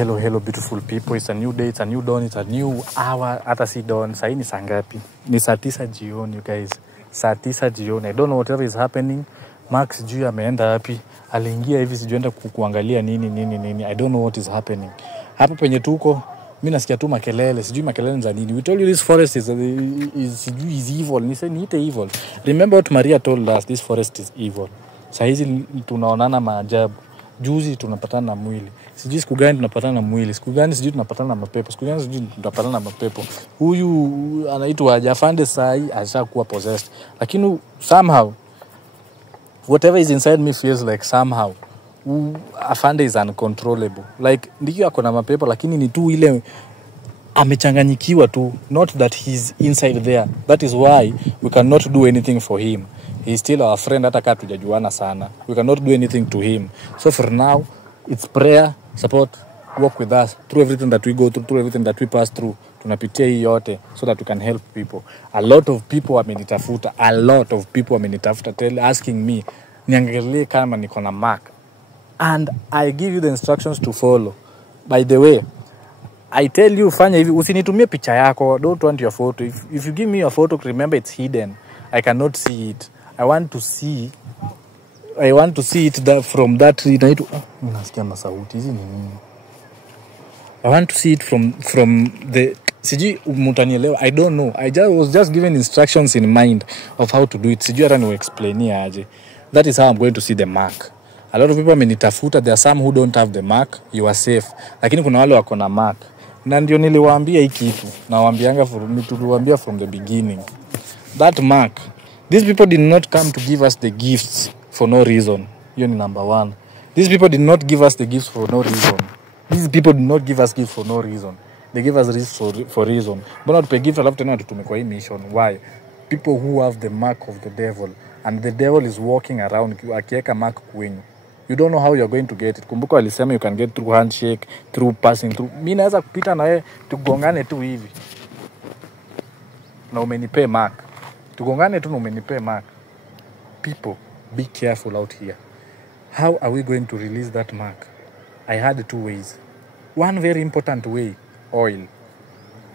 Hello beautiful people, it's a new day, it's a new dawn, it's a new hour. Hata si dawn, sahi ni saa ngapi? Ni saa 9 jioni you guys. Saa 9 jioni. I don't know whatever is happening. Max juu ameenda wapi? Aliingia hivi sijuenda kuangalia nini. I don't know what is happening. Hapo penye tuko, mimi nasikia tu makelele, sijui makelele za nini. We told you this forest is evil. Niite evil. Remember what Maria told us, this forest is evil. Saa hizi tunaonana maajabu. Juzi tunapatana na mwili. Sijui siku gani tunapatana na mwili. Siku gani sijui tunapatana na mapepo. Siku gani sijui tunapatana na mapepo. Huyu anaitwa Afande sai ashakuwa possessed. Lakini somehow whatever is inside me feels like somehow Afande is uncontrollable. Like ndio ako na mapepo lakini ni tu ile amechanganyikiwa tu. Not that he's inside there. That is why we cannot do anything for him. He's still our friend hata kama tujajuana sana. We cannot do anything to him. So for now, it's prayer, support, work with us through everything that we go through everything that we pass through. Tunapitia hii yote so that we can help people. A lot of people wamenitafuta. Asking me, niangalie kama niko na mark. And I give you the instructions to follow. By the way, I tell you, fanya hivi, usinitumie picha yako. Don't want your photo. If you give me your photo, remember it's hidden. I cannot see it. I want to see it from that nasikia masauti hizi nini. I want to see it from the sijui mutanielewa. I don't know. Was just given instructions in mind of how to do it. Sijui hata ni explainia aje. That is how I'm going to see the mark. A lot of people amenitafuta. There are some who don't have the mark. You are safe. Lakini kuna wale wako na mark. Na ndio niliwaambia hii kitu. Tuliwaambia from the beginning. That mark. These people did not come to give us the gifts for no reason. Hiyo ni number one. These people did not give us the gifts for no reason. These people did not give us gifts for no reason. They give us gifts for reason. Mbona tupe gift alafu tena tutume kwa hii mission? Why? People who have the mark of the devil. And the devil is walking around akiweka mark kwenyu. You don't know how you're going to get it. Kumbuka walisema you can get through handshake, through passing through. Mimi naweza kupita na wewe tugongane tu hivi. Na umenipe mark. Tugongane tu na umenipe mark. People, be careful out here. How are we going to release that mark? I had two ways. One very important way, oil.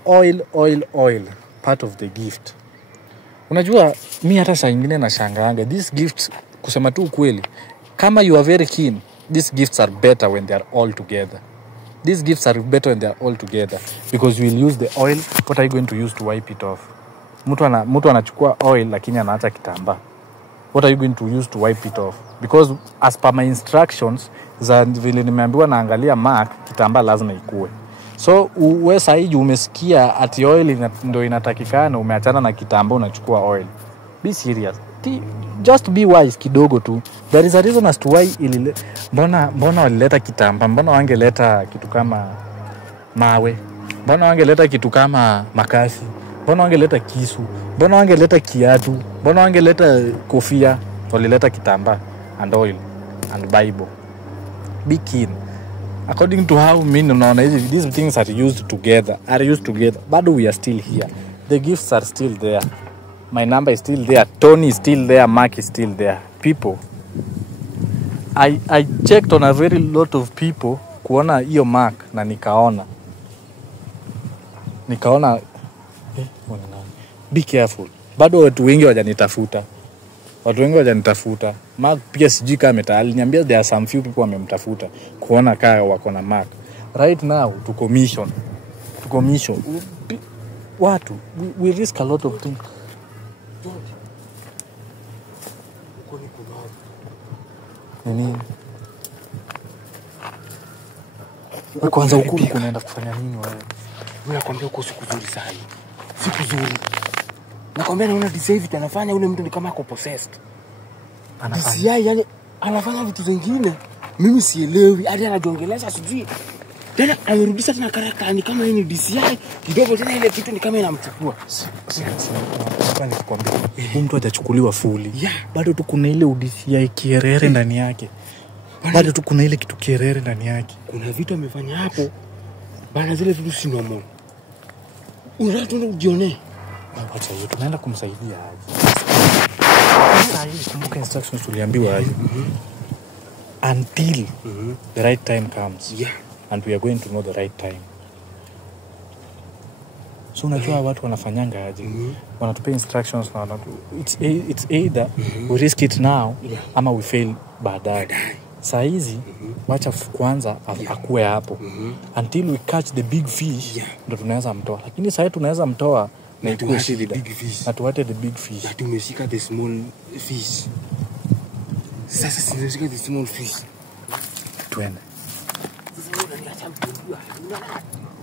Oil. Part of the gift. Unajua, mi hata saa ingine na shangaanga. These gifts, kusema tu ukweli, kama you are very keen, these gifts are better when they are all together. Because you will use the oil. What are you going to use to wipe it off? Mtu anachukua oil lakini anaacha kitambaa. What are you going to use to wipe it off? Because as per my instructions za vile nimeambiwa naangalia mark, kitambaa lazima ikue. So wewe sasa hivi umesikia ati oil ndio inatakikana, umeachana na kitambaa unachukua oil. Be serious. Just be wise kidogo tu. There is a reason as to why mbona walileta kitambaa? Mbona wangeleta kitu kama mawe? Mbona wangeleta kitu kama makasi? Mbona wangeleta kisu? Mbona wangeleta kiatu? Mbona wangeleta kofia? Walileta kitambaa and oil and Bible. Be keen. According to how many unaona these things are used together. But we are still here. The gifts are still there. My number is still there. Tony is still there. Mark is still there. People, I checked on a very lot of people kuona hiyo mark na nikaona be careful. Bado watu wengi wajanitafuta. Mark pia sijui kama aliniambia there are some few people wamemtafuta kuona kaa wako na mark. Right now tuko mission. Watu we risk a lot of things. Nini? Kwanza huko unaenda kufanya nini wewe? Wewe nakwambia uko siku nzuri sana. Siku nzuri. Nakwambia naona DCI anafanya ule mtu ni kama ako possessed. DCI yani anafanya vitu vingine. Mimi sielewi. Hadi anajiongeleza sijui. Tena amerudisha tena karakta ni kama yeye ni DCI. Kidogo tena ile kitu ni kama inamchukua. Hapa nikwambia. Huyu mtu hajachukuliwa fully. Bado tu kuna ile DCI kierere ndani yake. Bado tu kuna ile kitu kierere ndani yake. Kuna vitu amefanya hapo. Bana zile vitu si normal. Unataka ujione. Wacha hiyo tunaenda kumsaidia aje. Sasa hii kumbuka instructions tuliambiwa aje. Until the right time comes. and we are going to know the right time. So unajua watu wanafanyanga aje? Wanatupa instructions na it's either we risk it now ama we fail baadaye. Saa hizi wacha kwanza akue hapo until we catch the big fish ndo tunaweza mtoa. Lakini sasa tunaweza mtoa na ikuwe shida. Na tuwate the big fish. Na tumeshika the small fish. Sasa sinashika the small fish. Twende.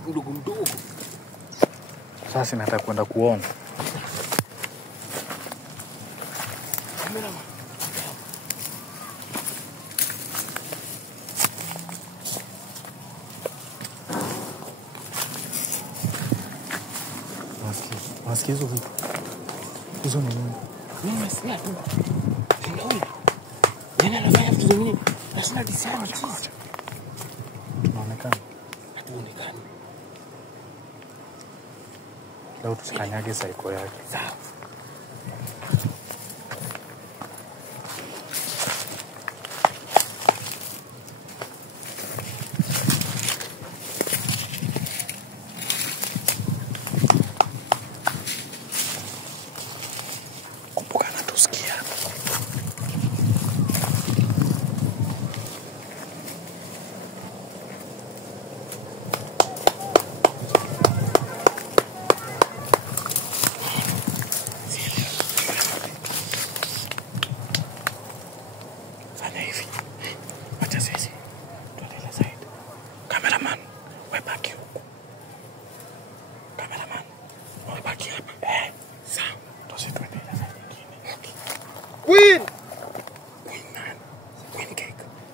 Mdogo. Sasa nataka kwenda kuona. Nasikia hizo vitu. Hizo ni nini? Mimi nasikia tu. Ndio. Yana anafanya vitu zingine. Nasema disema cheese. Tunaonekana. Hatuonekani. Leo tusikanyage saiko yake. Sawa.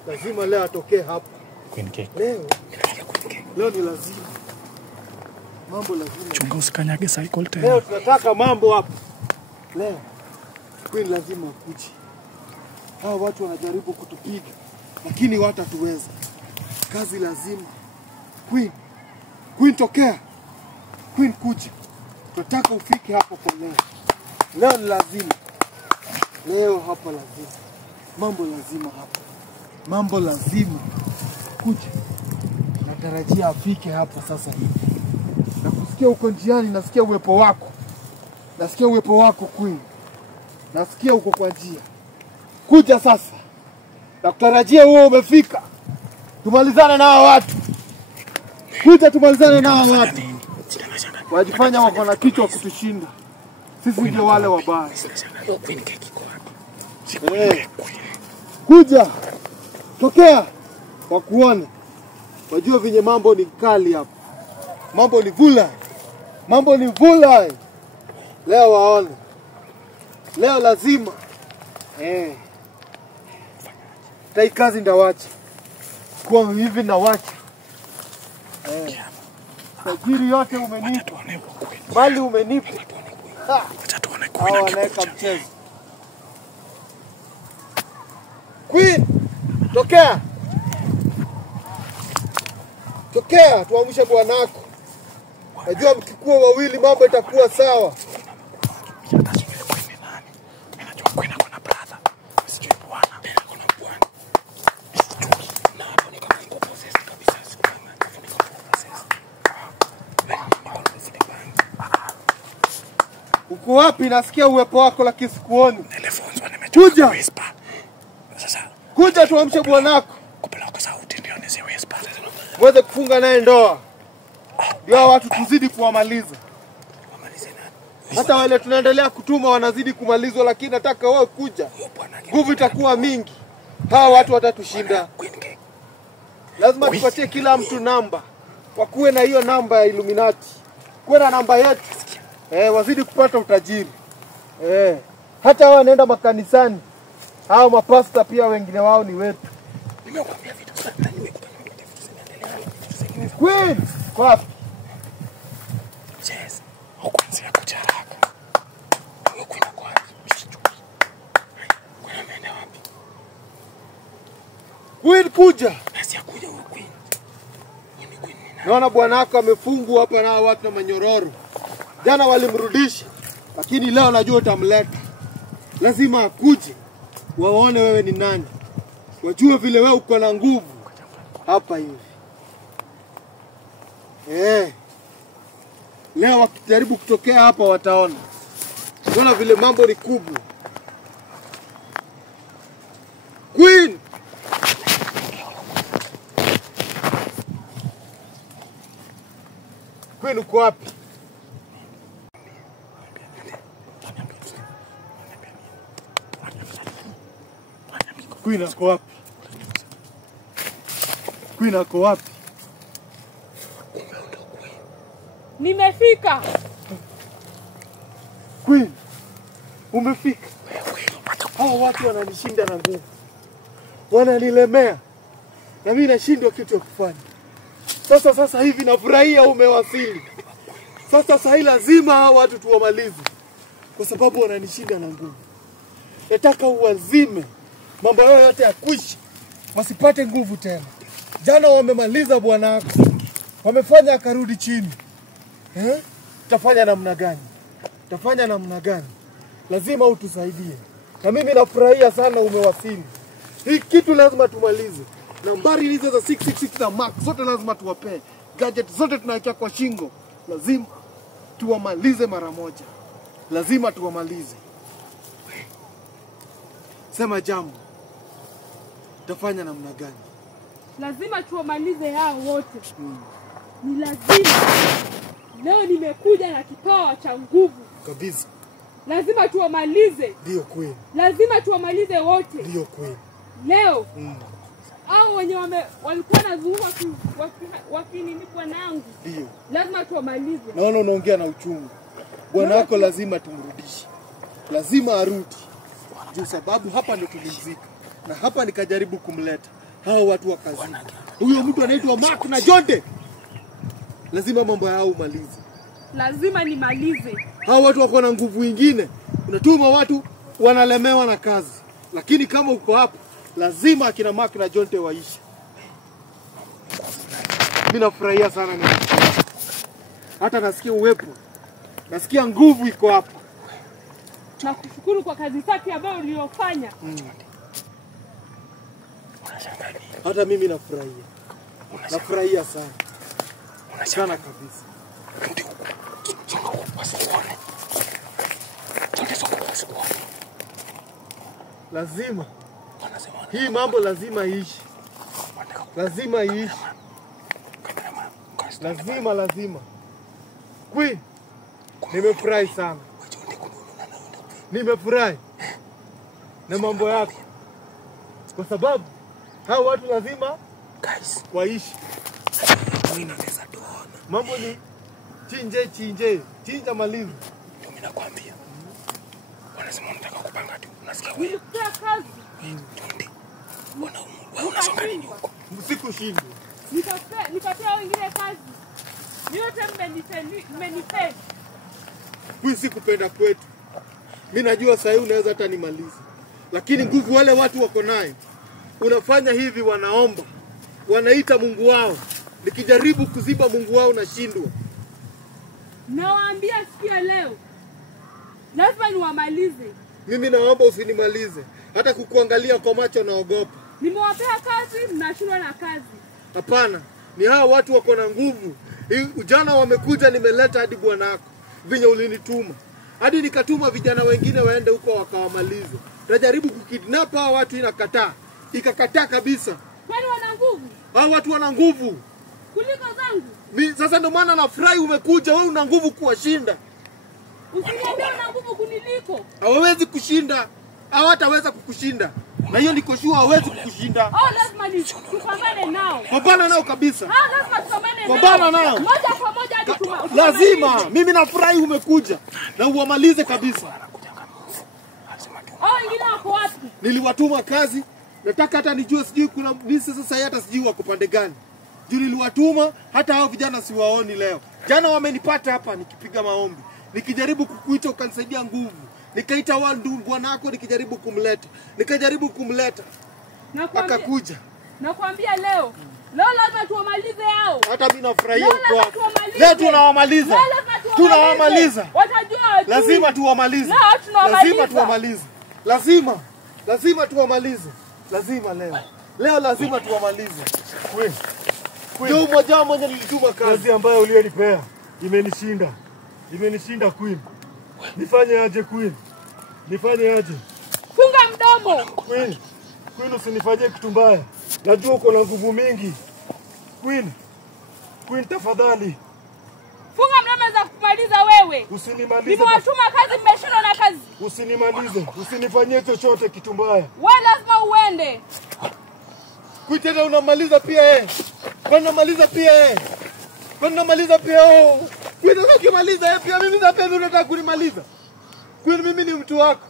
Lazima leo atokee hapa. Queen cake. Leo ni lazima. Mambo lazima. Chunga usikanyage cycle tena. Leo tunataka mambo hapa. Leo Queen lazima akuje. Hao watu wanajaribu kutupiga lakini watatuweza. Kazi lazima. Queen tokea. Queen kuja. Tunataka ufike hapo kwa leo. Leo ni lazima. Leo hapa lazima. Mambo lazima hapa. Mambo lazima kuja. Natarajia afike hapa sasa hivi. Na kusikia uko njiani, nasikia uwepo wako. Nasikia uwepo wako Queen. Nasikia uko kwa njia. Kuja sasa. Na kutarajia wewe umefika. Tumalizane na hao watu. Kuja tumalizane na hao watu. Wajifanya wako na kichwa kutushinda. Sisi ndio wale wabaya. Kuja. Tokea. Wakuone. Wajua vinye mambo ni kali hapa. Mambo ni vula. Mambo ni vula. Leo waone. Leo lazima. Tai kazi ndawacha. Kwa hivi na wacha. Tajiri yote umenipa. Mali umenipa. Acha tuone Queen akikuja. Mchezo. Queen, tokea. Tokea, tuamshe bwanako. Najua mkikuwa wawili mambo itakuwa sawa. Uko wapi? Nasikia uwepo wako lakini sikuoni. Kuja. Kuja tuamshe bwanako. Kupeleka sauti ndio nizi whisper. Mweze kufunga naye ndoa. Ndio watu tuzidi kuwamaliza. Hata wale tunaendelea kutuma wanazidi kumalizwa lakini nataka wewe kuja. Nguvu itakuwa mingi. Hawa watu watatushinda. Lazima tupatie kila mtu namba. Kwa kuwe na hiyo namba ya Illuminati. Kuwe na namba yetu. Wazidi kupata utajiri. Hata hao wanaenda makanisani. Hao mapasta pia wengine wao ni wetu. Nimekwambia vitu sana. Queen, kwa Yes. Hukuanzia kujaraka. Queen kwa msichukui. Queen ameenda wapi? Queen kuja. Basi akuja huko Queen. Ni Queen nini? Naona bwanako amefungwa hapa na watu na manyororo. Jana walimrudisha, lakini leo najua utamleta. Lazima akuje. Waone wewe ni nani. Wajue vile wewe uko na nguvu hapa hivi. Leo wakijaribu kutokea hapa wataona. Unaona vile mambo ni kubwa. Queen! Queen uko wapi? Queen ako wapi? Queen ako wapi? Nimefika. Queen, umefika. Hawa watu wananishinda na nguvu. Wananilemea. Na mimi nashindwa kitu ya kufanya. Sasa hivi nafurahia umewasili. Sasa hii lazima hawa watu tuwamalize. Kwa sababu wananishinda na nguvu. Nataka uwazime. Mambo yao yote ya kuishi. Wasipate nguvu tena. Jana wamemaliza bwana wako. Wamefanya akarudi chini. Tafanya namna gani? Tafanya namna gani? Lazima utusaidie. Na mimi nafurahia sana umewasili. Hii kitu lazima tumalize. Nambari hizo za 666 na mark zote lazima tuwape. Gadget zote tunaweka kwa shingo. Lazima tuwamalize mara moja. Lazima tuwamalize. Sema jambo. Tafanya namna gani? Lazima tuwamalize hao wote. Ni lazima. Leo nimekuja na kipawa cha nguvu. Kabisa. Lazima tuwamalize. Ndio Queen. Lazima tuwamalize wote. Ndio Queen. Leo. Hao wenye walikuwa nazunguka wakinini bwanangu. Ndio. Lazima tuwamalize. Naona unaongea na uchungu. Bwana wako lazima tumrudishe. Lazima arudi. Juu sababu hapa ndo tulimzika. Na hapa nikajaribu kumleta. Hao watu wakazi. Huyo mtu anaitwa Mark na Jonde. Lazima mambo yao umalize. Lazima nimalize. Hao watu wako na nguvu nyingine. Unatuma watu wanalemewa na kazi. Lakini kama uko hapa, lazima akina Mark na Jonte waishi. Mimi nafurahia sana mimi. Hata nasikia uwepo. Nasikia nguvu iko hapa. Nakushukuru kwa kazi safi ambayo uliyofanya. Hata mimi nafurahia. Nafurahia sana. Sana kabisa. Lazima. Hii mambo lazima iishi. Lazima iishi. Lazima. Queen, nimefurahi sana. Nimefurahi na mambo yako. Kwa sababu hao watu lazima waishi. Mambo ni chinja malizi. Mimi nakwambia. Wanasema unataka kupanga tu. Unasikia wewe? Nilikupea kazi. Wewe unasonga nini huko? Msikushinde. Nikapea wengine kazi. Nyote mmenipenda. Kui sikupenda kwetu. Mimi najua sasa hivi unaweza hata nimalize. Lakini nguvu wale watu wako nayo. Unafanya hivi wanaomba. Wanaita Mungu wao. Nikijaribu kuziba Mungu wao nashindwa. Nawaambia sikia leo. Lazima niwamalize. Mimi naomba usinimalize. Hata kukuangalia kwa macho naogopa. Nimewapea kazi, mnashindwa na kazi. Hapana, ni hao watu wako na nguvu. Ujana wamekuja nimeleta hadi bwanako. Vinye ulinituma. Hadi nikatuma vijana wengine waende huko wakawamalize. Najaribu kukidnap hao watu inakataa. Ikakataa kabisa. Kwani wana nguvu? Hao watu wana nguvu. Kuliko zangu. Sasa ndio maana nafurahi umekuja, wewe una nguvu kuwashinda. Usiniambie una nguvu kuniliko. Hawawezi kushinda. Hawataweza kukushinda. Na hiyo niko sure hawezi kukushinda. Lazima tupambane nao. Pambana nao kabisa. Lazima tupambane nao. Pambana nao. Moja kwa moja hadi lazima. Mimi nafurahi umekuja. Na uwamalize kabisa. Wengine wako wapi? Niliwatuma kazi. Nataka hata nijue sijui kuna visa sasa hata sijui wako pande gani. Juu niliwatuma hata hao vijana siwaoni leo. Jana wamenipata hapa nikipiga maombi. Nikijaribu kukuita ukanisaidia nguvu. Nikaita bwana wako nikijaribu kumleta. Nikajaribu kumleta. Akakuja. Nakwambia leo. Leo lazima tuwamalize hao. Hata mimi nafurahia kwa. Leo tunawamaliza. Tunawamaliza. Watajua. Lazima tuwamalize. Lazima tuwamalize. Lazima tuwamalize. Lazima leo. Leo lazima tuwamalize. Wewe. Ndio mmoja wao mwenye nilituma Kazi ambayo ulionipea imenishinda. Imenishinda Queen. Nifanye aje Queen? Nifanye aje? Funga mdomo. Queen. Queen usinifanyie kitu mbaya. Najua uko na nguvu mingi. Queen. Queen tafadhali. Funga mdomo za kumaliza wewe. Usinimalize. Nimewatuma kazi, mmeshindwa na kazi. Usinimalize. Usinifanyie chochote kitu mbaya. Wewe lazima uende. Queen tena unamaliza pia Kwani unamaliza pia Kwani unamaliza pia Queen unakimaliza pia mimi na pia unataka kunimaliza. Queen mimi ni mtu wako.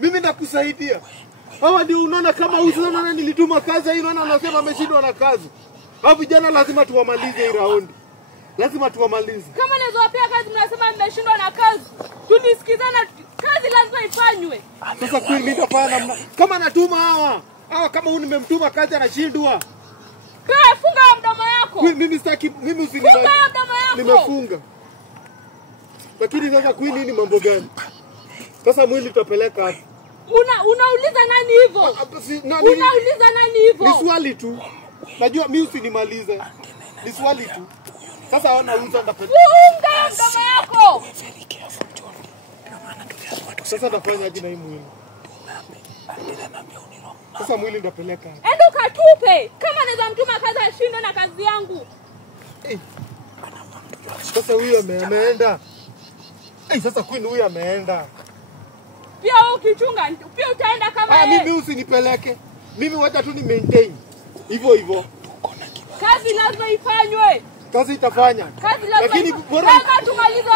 Mimi nakusaidia. Hawa ndio unaona kama usiona nilituma kazi hii unaona anasema ameshindwa na kazi. Hao vijana lazima tuwamalize hii raundi. Lazima tuwamalize. Kama nawapea kazi mnasema mmeshindwa na kazi. Tunisikizana, kazi lazima ifanywe. Sasa Queen mimi nitafanya namna kama natuma hawa kama huyu nimemtuma kazi anashindwa. Wewe funga mdomo yako. Queen mimi sitaki mimi usinimalize. Funga mdomo yako. Nimefunga. Lakini sasa Queen hii ni mambo gani? Sasa mwili tutapeleka wapi? Unauliza nani hivyo? Unauliza nani hivyo? Ni swali tu. Najua mimi usinimalize. Ni swali tu. Sasa wanauza ndapeleka. Funga mdomo yako. Sasa nafanya aje na hii mwili? Sasa mwili ndapeleka. Enda ukatupe. Kama naweza mtuma kazi ashinde na kazi yangu. Sasa huyu ameenda. Sasa Queen huyu ameenda. Pia wewe ukichunga, pia utaenda kama yeye. Mimi usinipeleke. Mimi wacha tu ni maintain. Hivyo. Kazi lazima ifanywe. Kazi itafanya. Kazi lazima. Lakini bora tumalize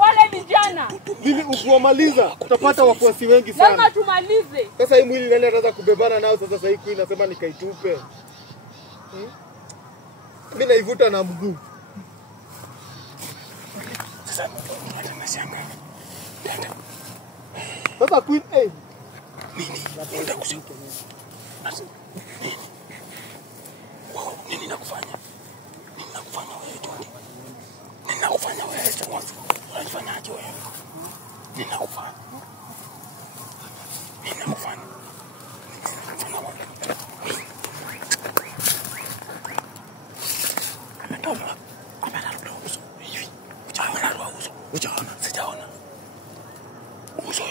wale vijana. Mimi ukiwamaliza utapata wafuasi wengi sana. Lazima tumalize. Sasa hii mwili nani anaweza kubebana nao sasa hii Queen nasema nikaitupe. Mimi naivuta na mguu. Sasa Queen Nini? Nataka kusema. Nini nakufanya? Nini nakufanya wewe Tony? Nini nakufanya wewe Tony? Unafanyaje wewe? Nini nakufanya? Nini nakufanya? Anatoka. Amana uso. Hivi. Ujaona uso. Ujaona, sijaona. Uso